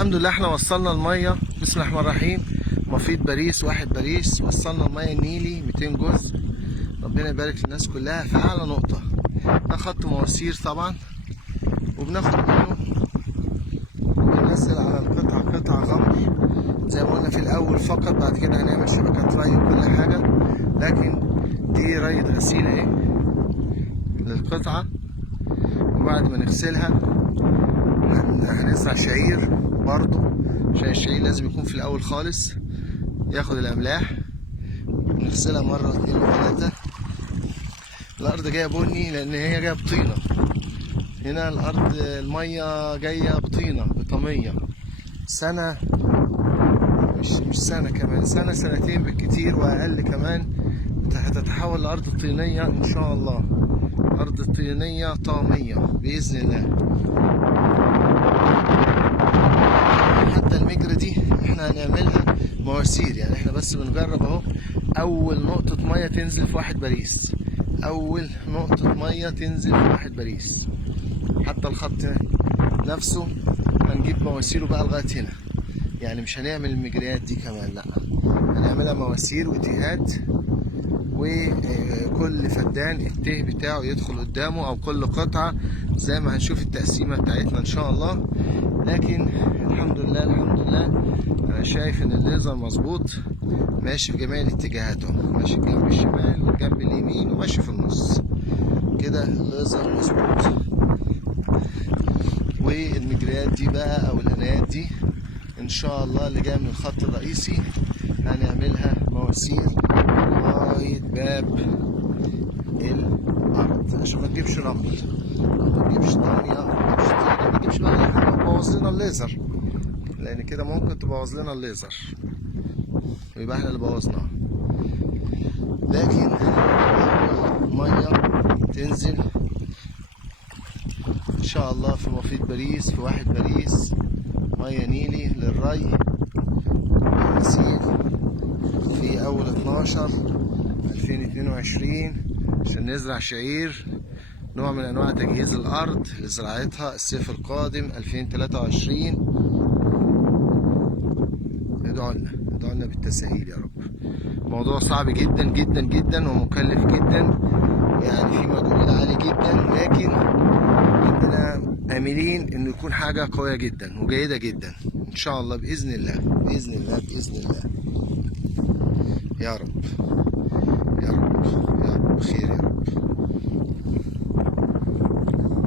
الحمد لله احنا وصلنا الميه. بسم الله الرحمن الرحيم. مفيد باريس 1 باريس وصلنا الميه النيلي 200 جزء. ربنا يبارك للناس كلها في اعلى نقطه. ده خط مواسير طبعا، وبناخد منه بننزل على القطعه قطع غمر زي ما قلنا في الاول فقط. بعد كده هنعمل شبكات ري وكل حاجه، لكن دي ري غسيل اهي للقطعه. وبعد ما نغسلها هنزرع شعير برضو، عشان الشعير لازم يكون في الاول خالص ياخد الاملاح. نغسلها مره واثنين وثلاثه. الارض جايه بني لان هي جايه بطينه. هنا الارض الميه جايه بطينه بطميه. سنه مش سنه، كمان سنه سنتين بالكتير واقل كمان هتتحول لارض طينيه ان شاء الله. ارض طينيه طاميه باذن الله. حتى المجرى دي احنا هنعملها مواسير، يعني احنا بس بنجرب اهو. اول نقطة مية تنزل في 1 باريس، اول نقطة مية تنزل في 1 باريس. حتى الخط نفسه هنجيب مواسيره بقى لغاية هنا، يعني مش هنعمل المجريات دي كمان، لا هنعملها مواسير وتيهات، وكل فدان التيه بتاعه يدخل قدامه او كل قطعة زي ما هنشوف التقسيمة بتاعتنا ان شاء الله. لكن الحمد لله الحمد لله انا شايف ان الليزر مظبوط، ماشي في جميع الاتجاهات اهو، ماشي الجنب الشمال والجنب اليمين وماشي في النص كده. الليزر مظبوط. والمجريات دي بقى او الانايات دي ان شاء الله اللي جايه من الخط الرئيسي هنعملها مواسير لغايه باب الارض، عشان ما تجيبش رمل، ما تجيبش طانيه، ما تجيبش بقى اي حاجه تبوظ لنا الليزر، لان كده ممكن تبوظ لنا الليزر ويبقى احنا اللي بوظناه. لكن ميه تنزل ان شاء الله في مفيد باريس في 1 باريس، ميه نيلي للري والغسيل في اول 12/2022 عشان نزرع شعير، نوع من انواع تجهيز الارض لزراعتها الصيف القادم 2023. ادعوا لنا بالتسهيل يا رب. موضوع صعب جدا جدا جدا ومكلف جدا، يعني في مجهود عالي جدا، لكن احنا املين انه يكون حاجه قويه جدا وجيده جدا ان شاء الله باذن الله باذن الله باذن الله. يا رب يا رب يا رب خير يا رب.